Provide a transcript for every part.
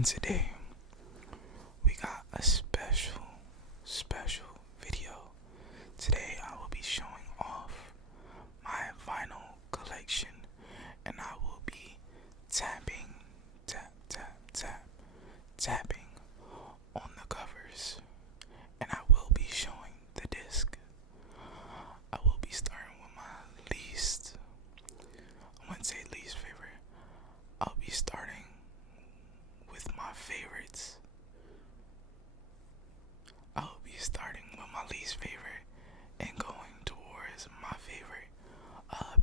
And today we got a special video. Today I will be showing off my vinyl collection, and I will be tapping on the covers, and I will be showing the disc. I will be starting with my I wouldn't say least favorite. I'll be starting with my favorites. I'll be starting with my least favorite and going towards my favorite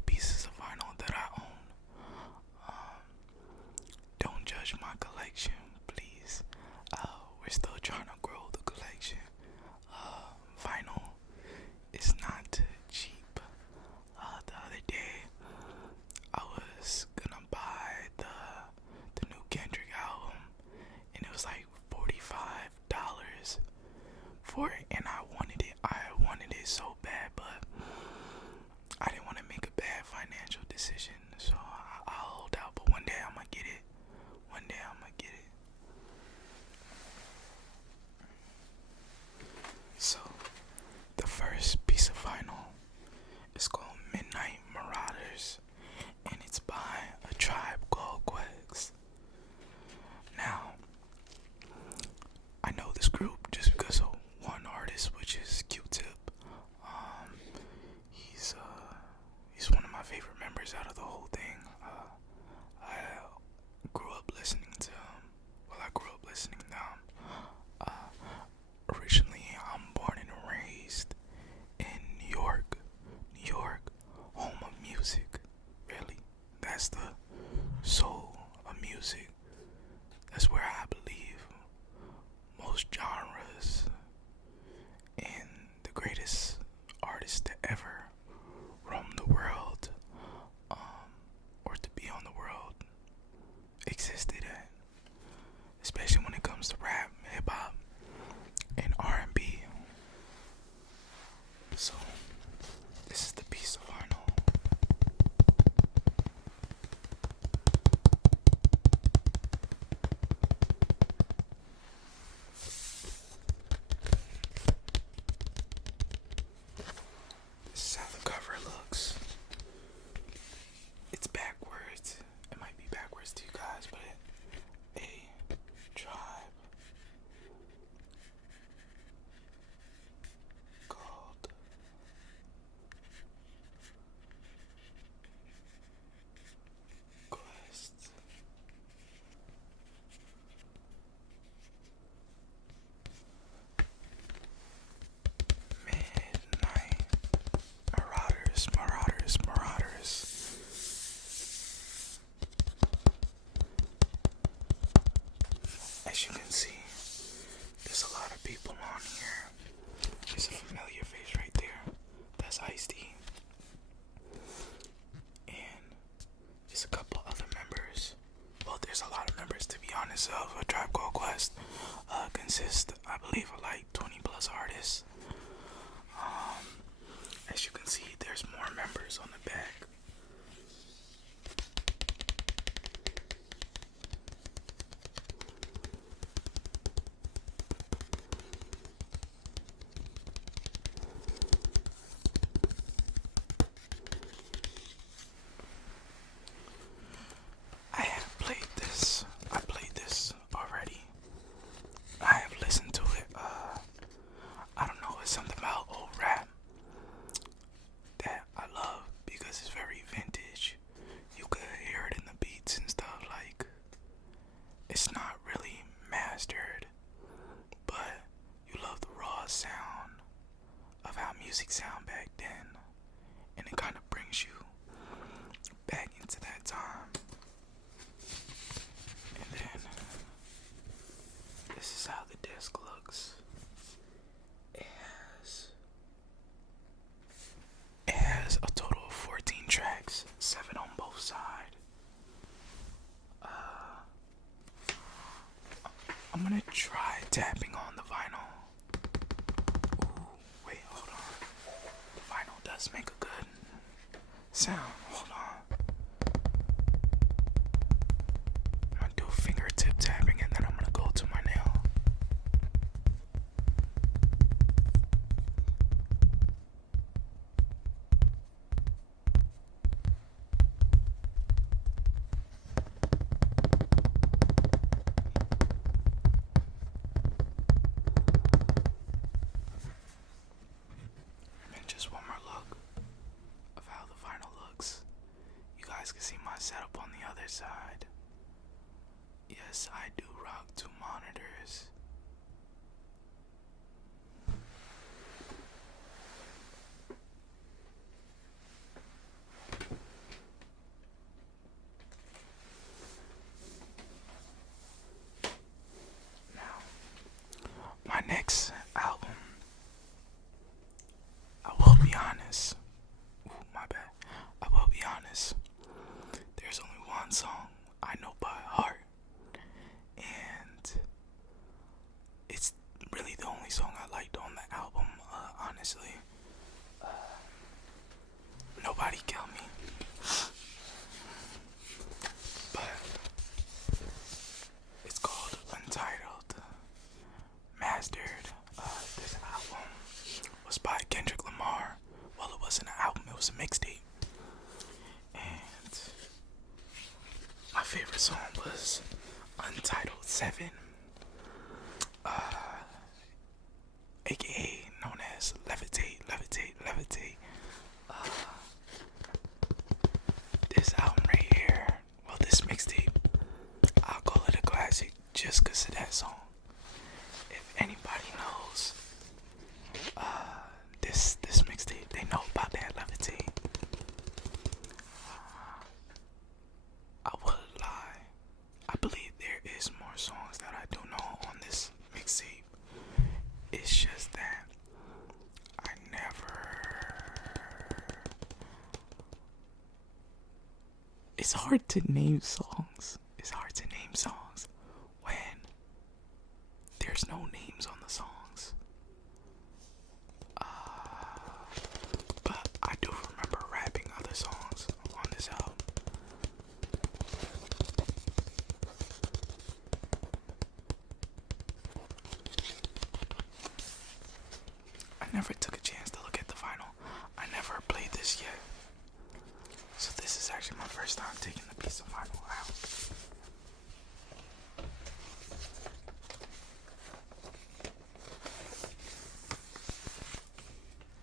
pieces of vinyl that I own. Don't judge my collection, please. We're still trying to grow the collection. Vinyl is not cheap. The other day, I was gonna buy the new Kendrick album, and it was like $45 for it, and I wanted it. I wanted it so bad, but I didn't want to make a bad financial decision, so I'll hold out. But one day I'm gonna get it. One day I'm gonna get it. So, the first piece of vinyl is called Midnight Marauders, and it's by A Tribe Called Quest. Now, I know this group just because of one artist, which is Q-Tip. He's one of my favorite members out of the whole thing. I grew up listening to him. Originally, I'm born and raised in New York, home of music. Really, that's the soul of music. That's where I believe most genres and the greatest artists to ever roam the world, or to be on the world, existed at. Especially when it comes to rap, hip hop, and R&B. So, this is the piece of vinyl. This is how the cover looks. It's backwards. It might be backwards to you guys, but A Tribe Called Quest. Midnight Marauders. As you can see, there's a lot of people on here. There's a familiar face right there. That's Ice-T. And there's a couple other members. Well, there's a lot of members, to be honest, of A Tribe Called Quest. Consists, I believe, of like 20 plus artists. As you can see, there's more members on the back. I played this already. I have listened to it. I don't know, it's something about old rap that I love because it's very vintage. You could hear it in the beats and stuff. Like, it's not really mastered, but you love the raw sound of how music sound back then, and it kind of brings you back into that time. And then this is how the disc looks. It has a total of 14 tracks, 7 on both sides. I'm gonna try tapping on the vinyl. Ooh, wait, hold on. The vinyl does make a good sound. Hold on. I'm gonna do fingertip tapping, and then I'm other side. Yes, I do rock two monitors. Now, my next album, I will be honest. Ooh, my bad. I will be honest. There's only one song I know by heart, and it's really the only song I liked on the album, honestly. Nobody Kill Me. But it's called Untitled, Mastered. This album was by Kendrick Lamar. Well, it wasn't an album, it was a mixtape. And my favorite song was Untitled 7, aka known as Levitate, Levitate, Levitate. This album right here, well, this mixtape, I'll call it a classic just because of that song. If anybody knows this mixtape, they know about that Levitate. I wouldn't lie. I believe there is more songs that I do know on this mixtape. It's just that I never. It's hard to name songs. It's hard to name songs when there's no names on the songs. But I do remember rapping other songs on this album. I never took a chance to look at the vinyl. I never played this yet. So this is actually my first time taking the piece of vinyl out.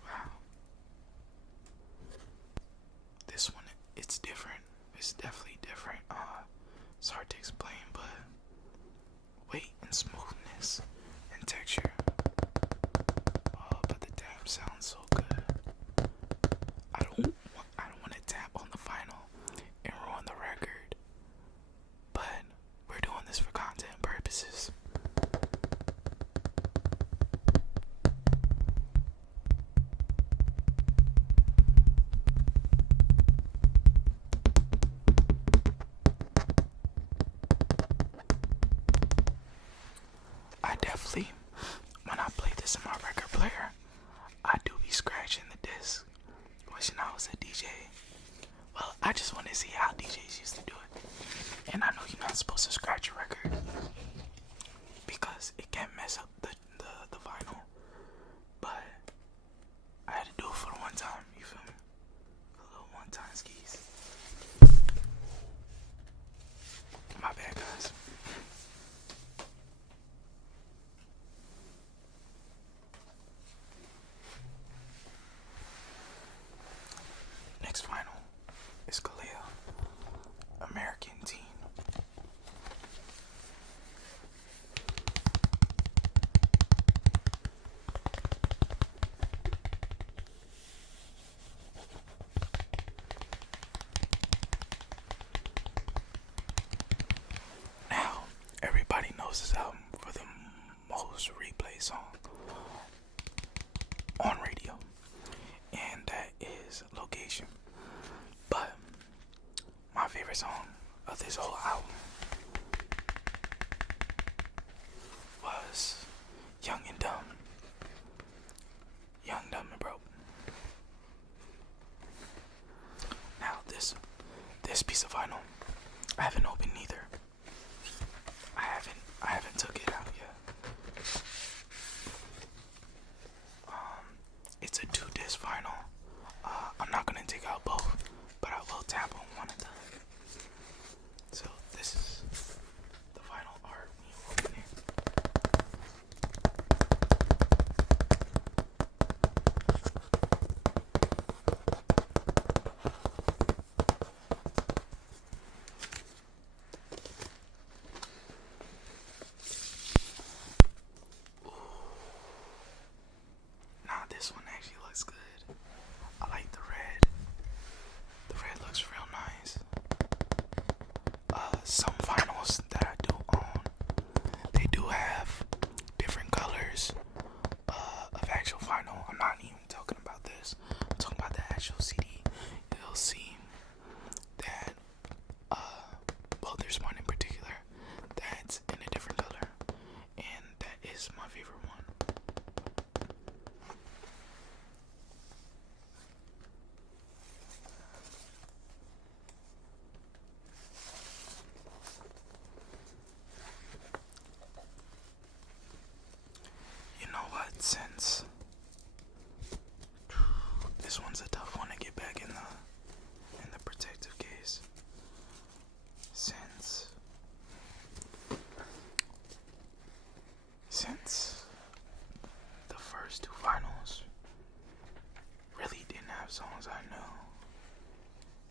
Wow. This one, it's different. It's definitely different. It's hard to explain, but weight and smoothness and texture. Oh, but the tap sounds so good. I don't want to tap on the vinyl and ruin the record, but we're doing this for content purposes. I definitely, when I play this in my record player, I do be scratching the disc, wishing I was a DJ. Well, I just want to see how DJs used to do it. And I know you're not supposed to scratch your record because it can mess up the vinyl. But I had to do it for the one time, you feel me? A little one time skis. My bad, guys. Next vinyl is Khalil, American Teen. Now, everybody knows this album for the most replayed song on radio, and that is Location. But my favorite song of this whole album was Young and Dumb. Young, Dumb, and Broke. Now this piece of vinyl, I haven't opened either. I haven't took it out yet. It's a 2-disc vinyl. I'm not gonna take out both, but I will tap on one of them. So this is the vinyl art when you open it. some finals that I do own, they do have different colors of actual vinyl. I'm not even talking about this. I'm talking about the actual CD. You'll see that, well, there's one in particular that's in a different color, and that is my favorite one. You know what? Since this one's a tough one to get back in the protective case. Since the first two finals really didn't have songs I know,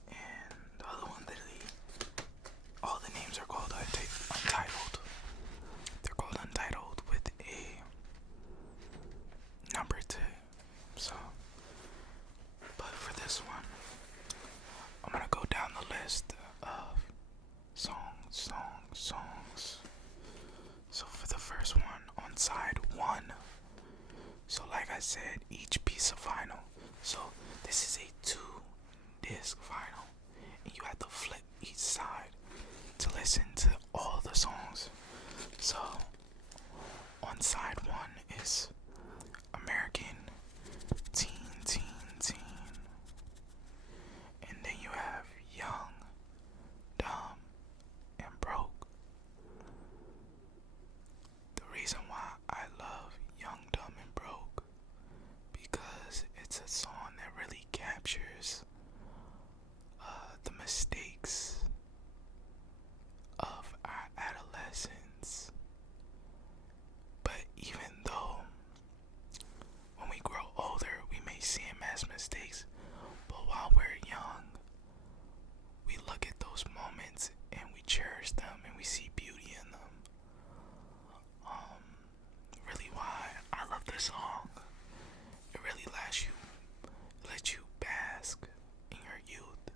and the other one literally, all the names are called Untitled. They're called Untitled with a number 2. So, but for this one, I'm gonna go down the list of songs. So for the first one, on side 1, so like I said, each piece of vinyl, so this is a 2-disc vinyl, and you have to flip each side to listen to all the songs. So on side 1 is American Teen, and then you have Young, Dumb, and Broke. The reason why I love Young, Dumb, and Broke, because it's a song that really captures the mistakes of our adolescence. But even though when we grow older we may see them as mistakes, but while we're young we look at those moments and we cherish them and we see beauty in them. Really why I love this song. It really lets you bask in your youth.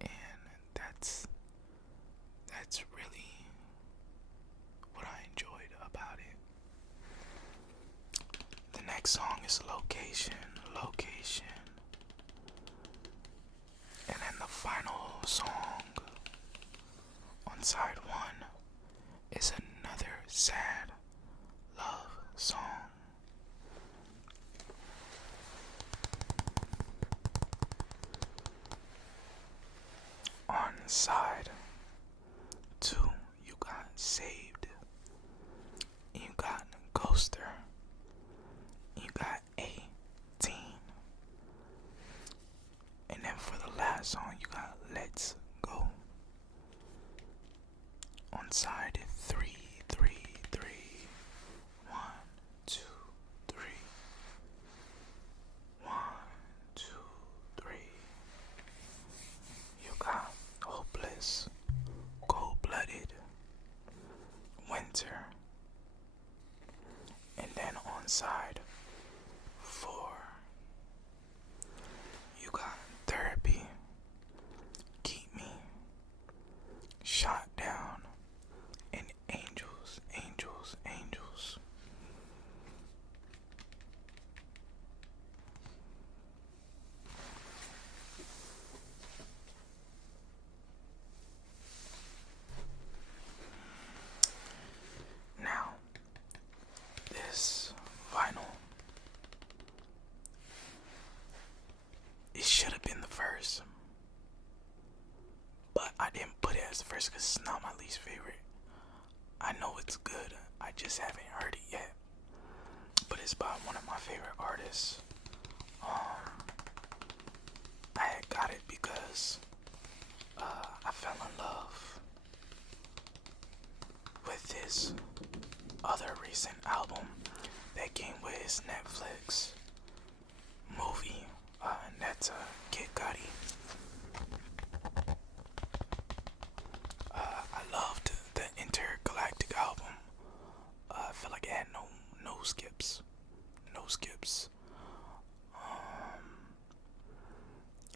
And that's really what I enjoyed about it. The next song is Location. And then the final song on side 1 is another sad love song. On side 2, you got Saved, and you got Ghoster, and you got 18. And then for the last song, you got Let's Go. On side 3, 1, 2, 3, 1, 2, 3. You got Hopeless, Cold-Blooded, Winter. And then on side 4, you got Therapy, Keep Me, Shot Down, and Angels, Angels, Angels. Now, this vinyl, it should have been the first, but I didn't put it as the first because it's not my least favorite. I know it's good, I just haven't heard it yet, but it's by one of my favorite artists. I had got it because I fell in love with his other recent album that came with his Netflix movie, and that's Kid Cudi. I loved the Intergalactic album. I felt like it had no skips.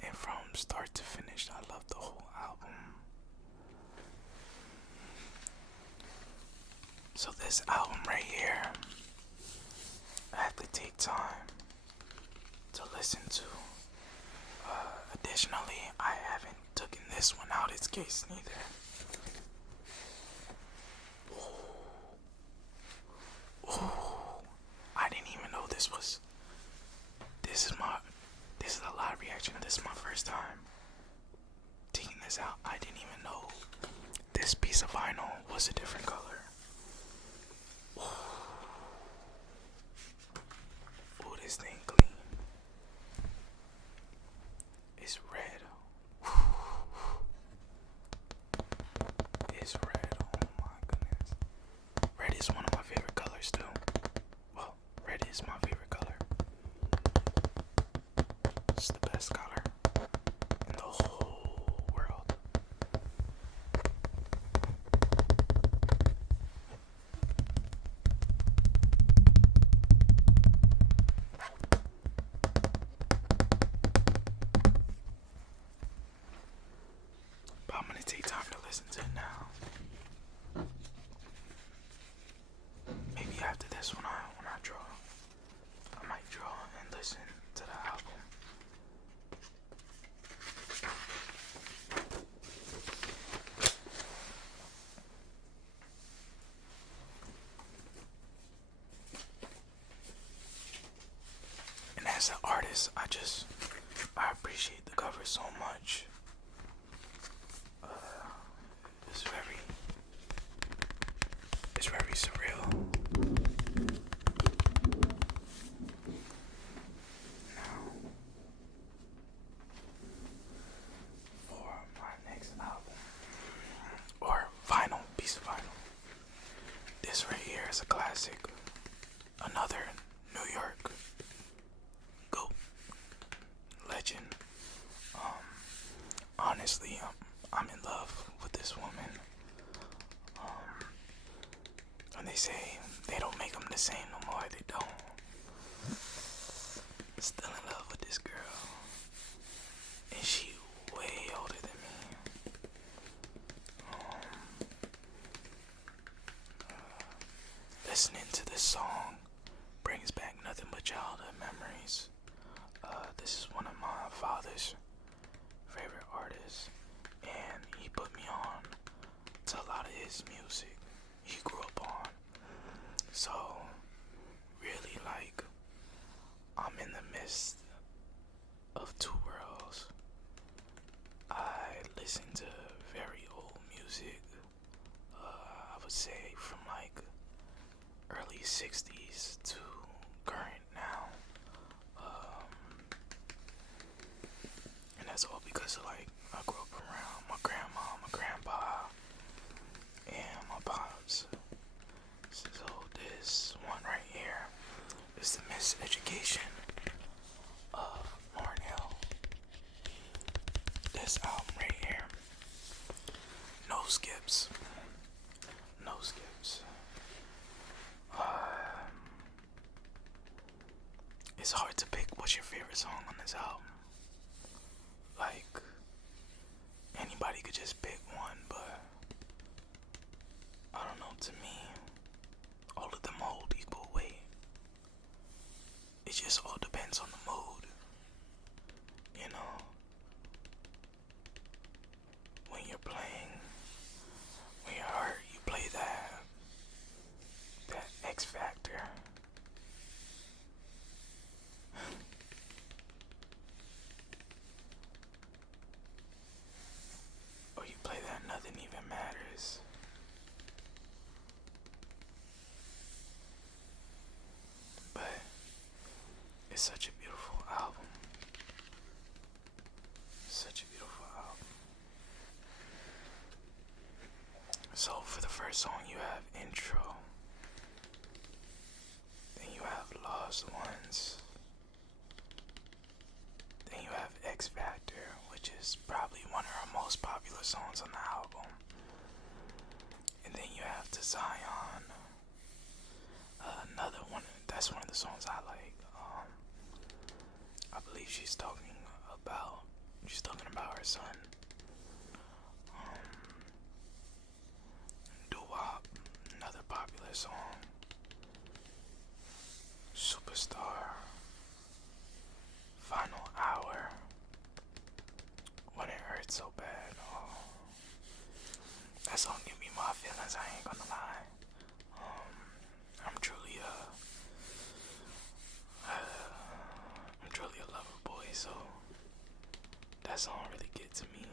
And from start to finish, I loved the whole this album right here, I have to take time to listen to. Additionally, I haven't taken this one out its case neither. Ooh, I didn't even know this was. This is a live reaction. This is my first time taking this out. I didn't even know this piece of vinyl was a different color. Ooh, this thing clean. It's red. It's red. Oh my goodness. Red is one of my favorite colors too. Well, red is my favorite color. It's the best color in the whole world. But I'm gonna take time to listen to it now. Maybe after this when I draw, I might draw and listen to the album. And as an artist, I appreciate the cover so much. It's very surreal. Now, for my next album, or vinyl, piece of vinyl. This right here is a classic. Another New York GOAT legend. Honestly, I'm in love with this woman. And they say they don't make them the same no more. They don't. Still in love with this girl, and she way older than me. Listening to this song brings back nothing but childhood memories. This is one of my father's favorite artists, and he put me on to a lot of his music he grew up on. So, really, like, I'm in the midst of two worlds. I listen to very old music, I would say from like early 60s to current now. And that's all because of, like, I grew up around my grandma, my grandpa, and my pops. So this one right here is the Miseducation of Lauryn Hill. This album right here, no skips, no skips. It's hard to pick what's your favorite song on this album. Like, anybody could just pick one, but I don't know, to me, all of them hold equal weight. It just all depends on the mood, you know? When you're playing, when you're hurt, you play that X Factor. Or you play that Nothing Even Matters. But it's such a beautiful album. Such a beautiful album. So for the first song you have Intro. Then you have Lost Ones. Then you have X Factor, which is probably one of her most popular songs on the album. And then you have To Zion. Another one, that's one of the songs I like. I believe she's talking about her son. Doo-wop, another popular song. song give me my feelings, I ain't gonna lie. I'm truly a lover boy, so that song really get to me.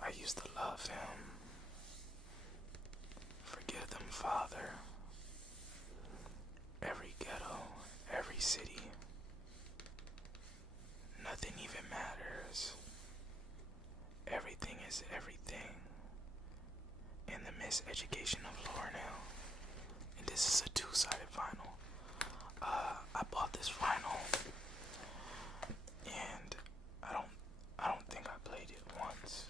I used to love him. Forgive them, Father. Every ghetto, every city. Nothing even matters. Everything is everything. In the miseducation of Lornell. And this is a two-sided vinyl. I bought this vinyl and I don't think I played it once.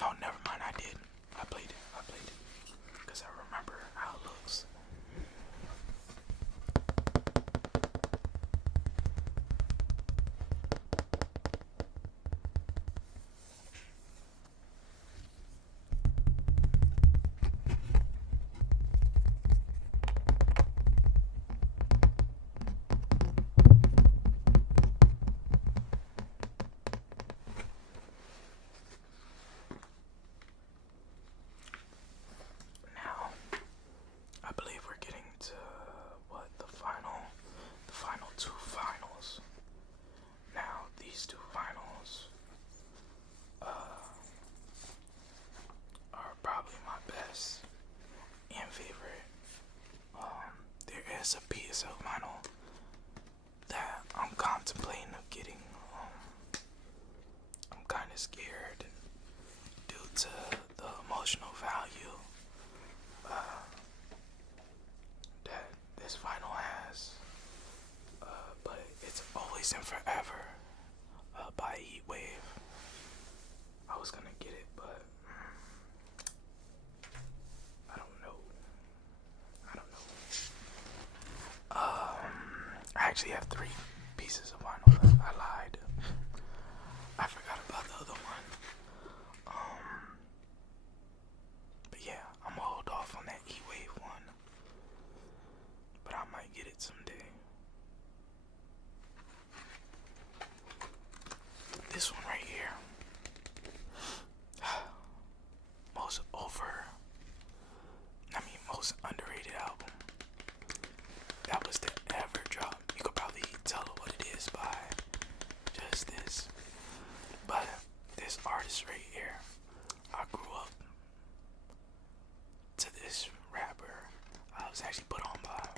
No, never mind, I did. I played it. Because I remember how it looks. Now, I believe we're getting to the final two finals. Now, these two finals are probably my best and favorite. There is a piece of vinyl that I'm contemplating of getting. I'm kind of scared due to the emotional value that this vinyl has, but it's Always and Forever by Heatwave. I was gonna get it, but I don't know. I actually have 3 pieces of vinyl. I lied. I forgot about the other one. But yeah, I'm gonna hold off on that E-Wave one. But I might get it someday. This one right here. Most underrated album. That was the ever drop. You could probably tell what it is by just this. But this artist right here, I grew up to this rapper. I was actually put on by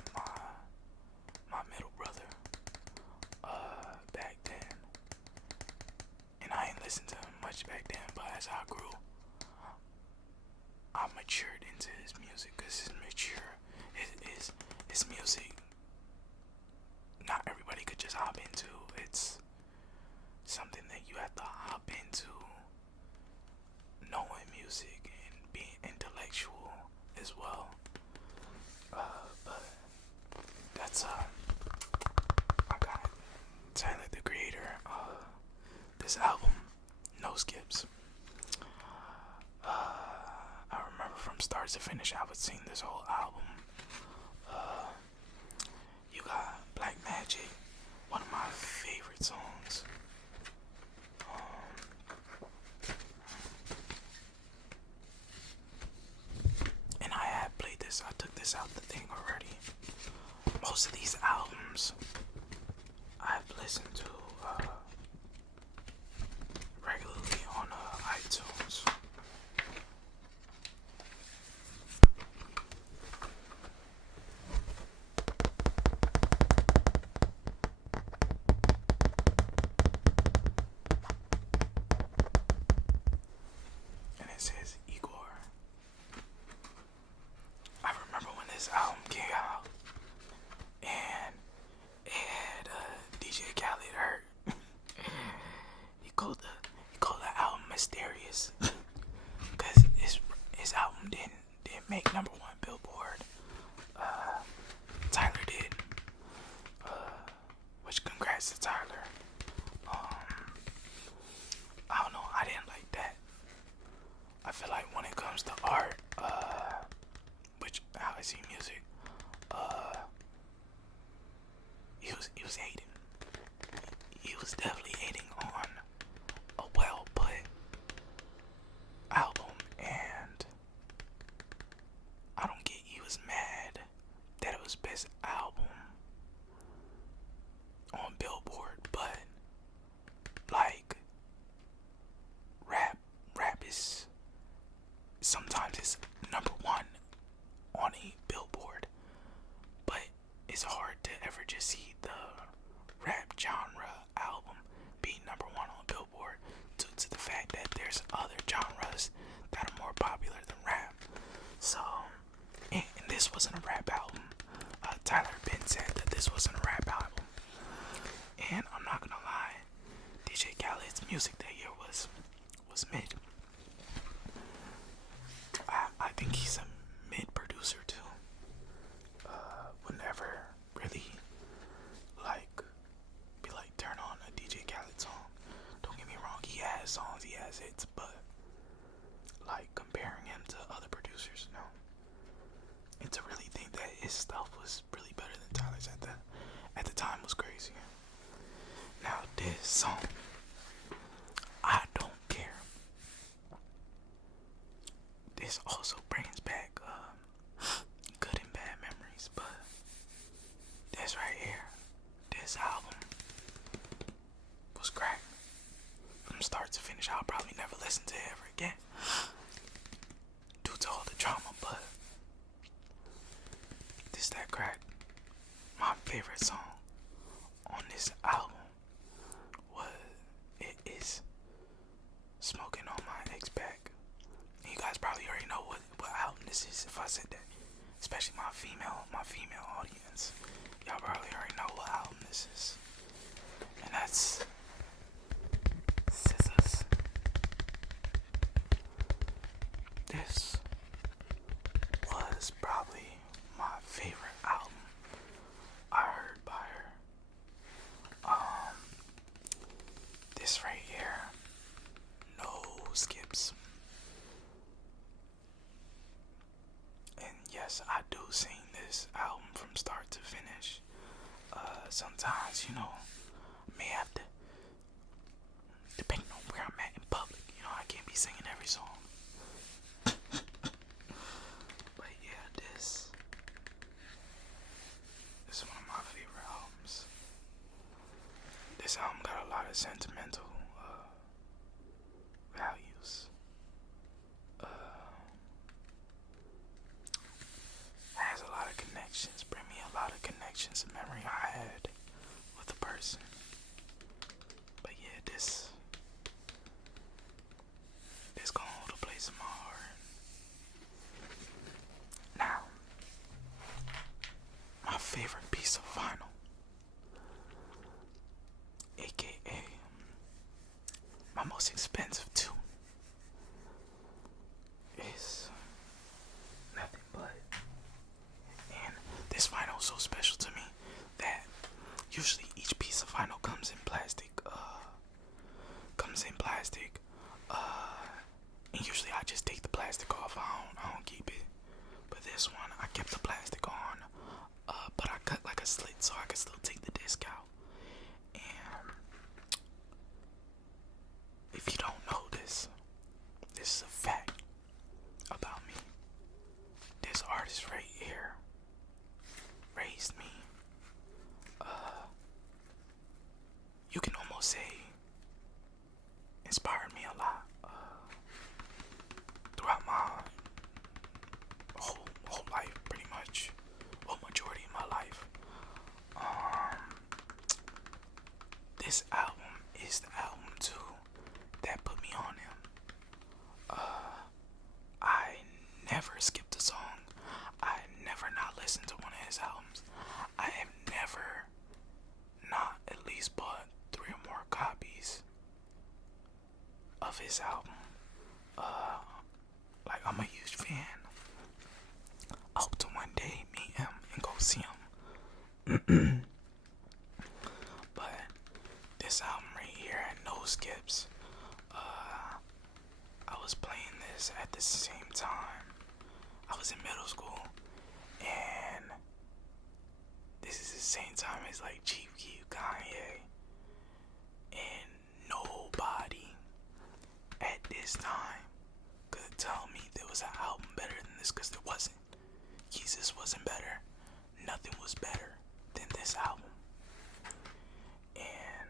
my middle brother back then. And I ain't listened to him much back then, but as I grew, I matured into his music, because his music, not everybody could just hop into. It's something that you have to hop into, knowing music and being intellectual as well. But that's I got Tyler the Creator. This album, no skips. I remember from start to finish, I would sing this whole album. You got Black Magic, one of my favorite songs. And I had played this. I took this out the thing already. Most of these albums I've listened to regularly on iTunes. And it says Igor. I remember when this album came out, and it had DJ Khaled hurt. He called the album Mysterious, cause his album didn't make #1 Billboard. Tyler did. Which congrats to Tyler. I don't know, I didn't like that. I feel like when it comes to art, which how I see music, he was hating. He was definitely hating on a this wasn't a rap album. Tyler Ben said that this wasn't a rap album. And I'm not gonna lie, DJ Khaled's music that year was mid. I think he's a mid producer too. Would never really be like turn on a DJ Khaled song. Don't get me wrong, he has songs, he has hits, but like comparing him to other producers, no. And to really think that his stuff was really better than Tyler's at the time was crazy. Now this song, I don't care. This also brings back good and bad memories, but this right here, this album was crack. From start to finish, I'll probably never listen to it ever again due to all the drama, but this that crack. My favorite song on this album is Smoking on My Ex Back. And you guys probably already know what album this is if I said that. Especially my female audience. Y'all probably already know what album this is. And that's Scissors. This was probably my favorite album I heard by her. This right here, no skips. And yes, I do sing this album from start to finish. Sometimes, I may have to, depending on where I'm at in public, I can't be singing every song. But yeah, this is one of my favorite albums. This album got a lot of sentimental values. Has a lot of connections, bring me a lot of connections and memory I had with a person. But yeah, this gonna hold a place in my heart. Now, my favorite piece of vinyl, aka my most expensive too, is nothing but, and this vinyl is so special to me that usually each piece of vinyl comes in plastic, and usually I just take the plastic off. I don't keep it. But this one, I kept the plastic on, but I cut like a slit so I could still take the disc out. And if you don't know this is a fact about me. This artist right here raised me. You can almost say inspired me a lot throughout my whole life, pretty much. Well, majority of my life. This album is the album too that put me on him. I never skipped a song. I never not listened to one of his albums. I have never not at least bought 3 or more copies of his album. Like, I'm a huge fan. I hope to one day meet him and go see him. But this album right here had no skips. I was playing this at the same time. I was in middle school, and this is the same time as like Chief Keef, Kanye, and nobody at this time could tell me there was an album better than this, because there wasn't. Jesus wasn't better. Nothing was better than this album. And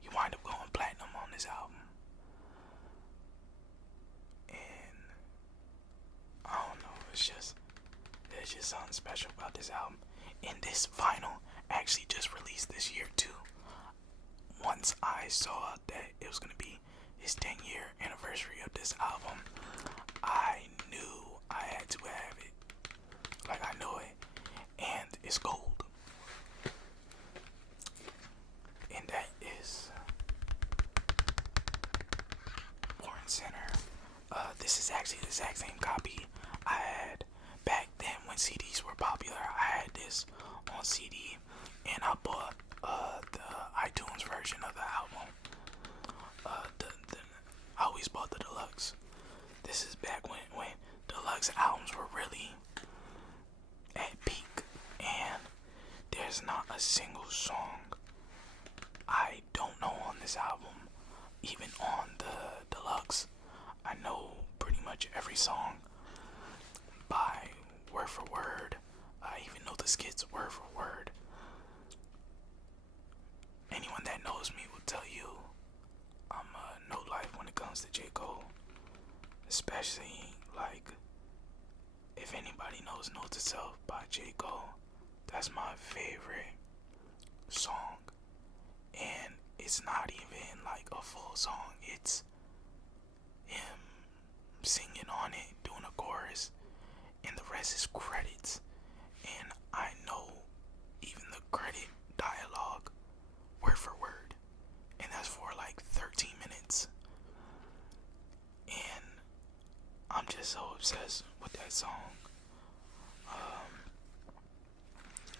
he wound up going platinum on this album. And I don't know, there's just something special about this album. And this vinyl actually just released this year too. Once I saw that it was gonna be his 10-year anniversary of this album, I knew I had to have it. Like, I know it. And it's gold. And that is Born Center. This is actually the exact same copy I had back then when CDs were popular. I had this on CD, and I bought the iTunes version of the album. I always bought the deluxe. This is back when deluxe albums were really at peak, and there's not a single song I don't know on this album. Even on the deluxe, I know pretty much every song by word for word. I even know the skits word for word. Anyone that knows me will tell you I'm no life when it comes to J. Cole. Especially, like, if anybody knows Note to Self by J. Cole, that's my favorite song. And it's not even like a full song. It's him singing on it, doing a chorus, and the rest is credits. And I know even the credit dialogue word for word, and that's for like 13 minutes. And I'm just so obsessed with that song.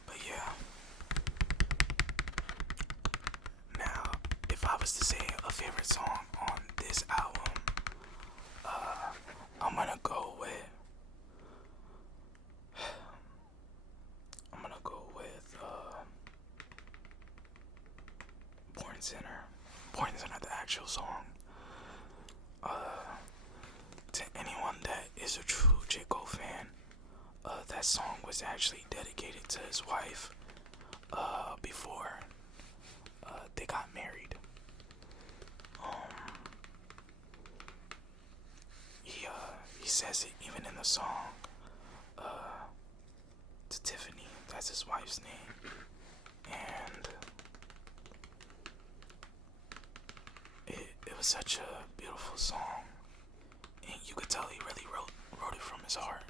But yeah. Now, if I was to say a favorite song on this album, I'm gonna go with Born Center. Born Center, the actual song. To anyone that is a true J. Cole fan, that song was actually dedicated to his wife before they got married. He says it even in the song to Tiffany. That's his wife's name. And it was such a beautiful song. And you could tell he really wrote it from his heart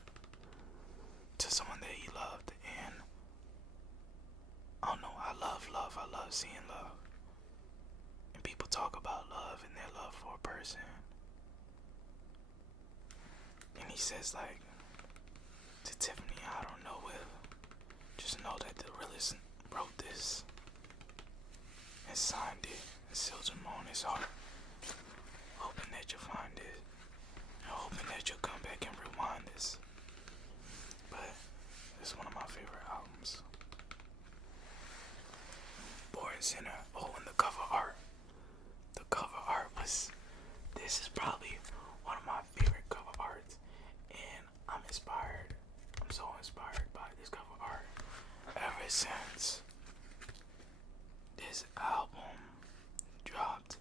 to someone that he loved. And I don't know, I love seeing love. And people talk about love and their love for a person. And he says, like, to Tiffany, I don't know if, just know that the realist wrote this and signed it and sealed him on his heart. Hoping that you'll find it. And hoping that you'll come back and rewind this. But it's one of my favorite albums. Born Center. Oh, and the cover art. The cover art was, this is probably one of my favorite cover arts. And I'm so inspired by this cover art ever since this album dropped.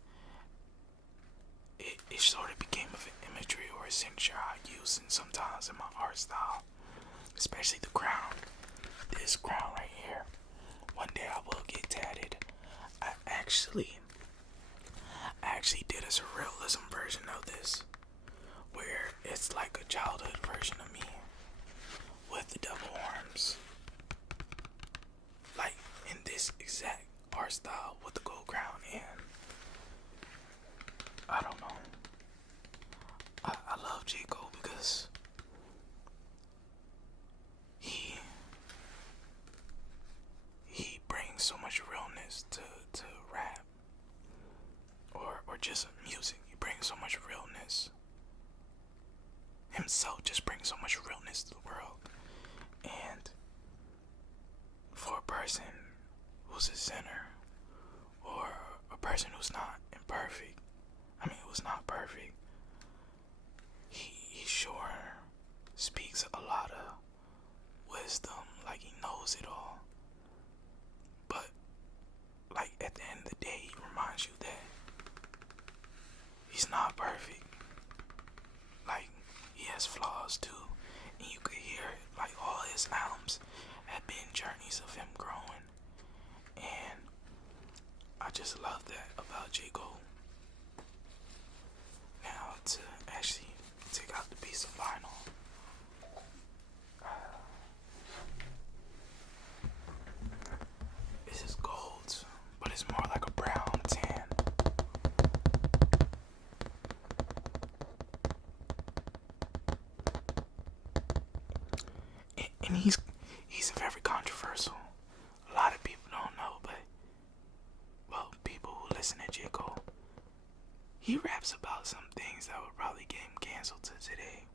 It sort of became of an imagery or a signature I use sometimes in my art style, especially the crown. This crown right here, one day I will get tatted. I actually did a surrealism version of this, where it's like a childhood version of me with the double arms, like in this exact art style with the gold crown. And I don't know, I love J. Cole because he brings so much realness to rap or just music. He brings so much realness. Himself just brings so much realness to the world. And for a person who's a sinner, or a person who's not imperfect, who's not perfect, he sure speaks a lot of wisdom, like he knows it all. But like at the end of the day, he reminds you that he's not perfect. Like, he has flaws too. And you could hear it, like all his albums have been journeys of him growing. And I just love that about J. Cole. Now to actually take out the piece of vinyl. and he's very controversial. A lot of people don't know, but well, people who listen to J. Cole, he raps about some things that would probably get him canceled to today.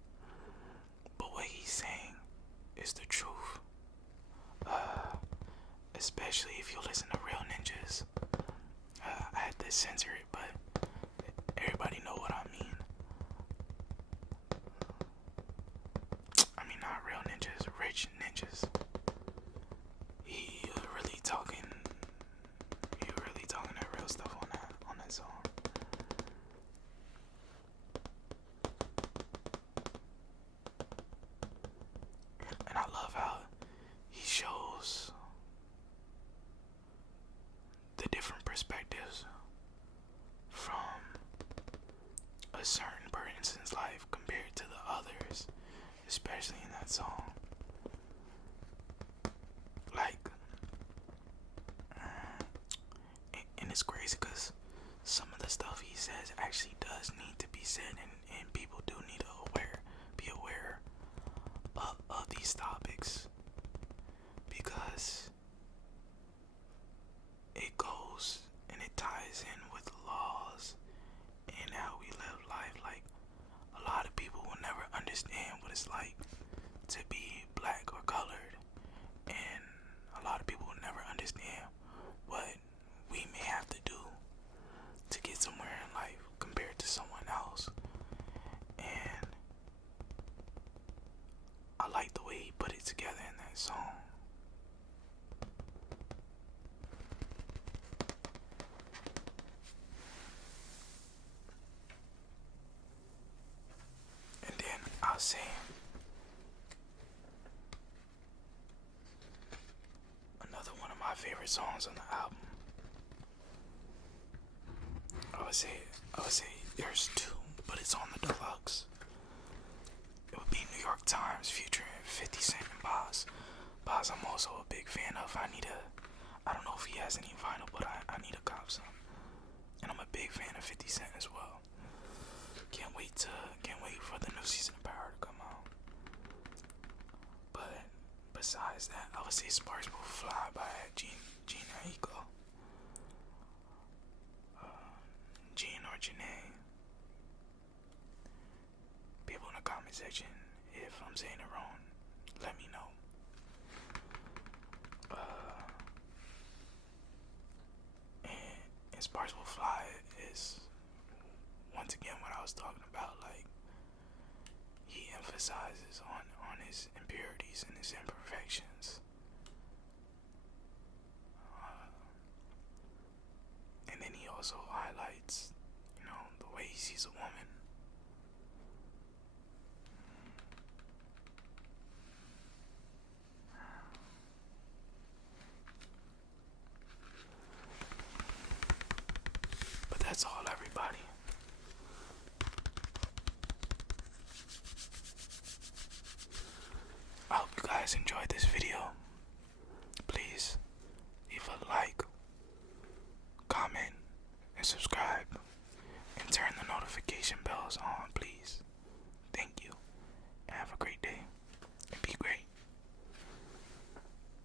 But what he's saying is the truth. Especially if you listen to Real Ninjas. I had to censor it, but everybody know what I mean. I mean, not Real Ninjas, Rich Ninjas. He really talking that real stuff on that song. And I love how he shows the different perspectives from a certain person's life compared to the others, especially in that song. Like, and it's crazy because some of the stuff he says actually does need to be said, and people do need to be aware of these topics, because it goes and it ties in with laws and how we live life. Like, a lot of people will never understand what it's like to be black or colored, and a lot of people will never understand what we may have to do to get somewhere in life compared to someone else. And I like the way he put it together in that song. And then I'll say another one of my favorite songs on the album. I would say there's two, but it's on the deluxe. It would be New York Times featuring 50 Cent and Boz. Boz I'm also a big fan of. I don't know if he has any vinyl, but I need to cop some. And I'm a big fan of 50 Cent as well. Can't wait for the new season of Power to come out. But besides that, I would say Sparks Will Fly by Gina Eco. Gene or Janae. People in the comment section, if I'm saying it wrong, let me know. And Sparks Will Fly is once again what I was talking about. Like, he emphasizes on his impurities and his imperfections. And then he also highlights, the way he sees a woman.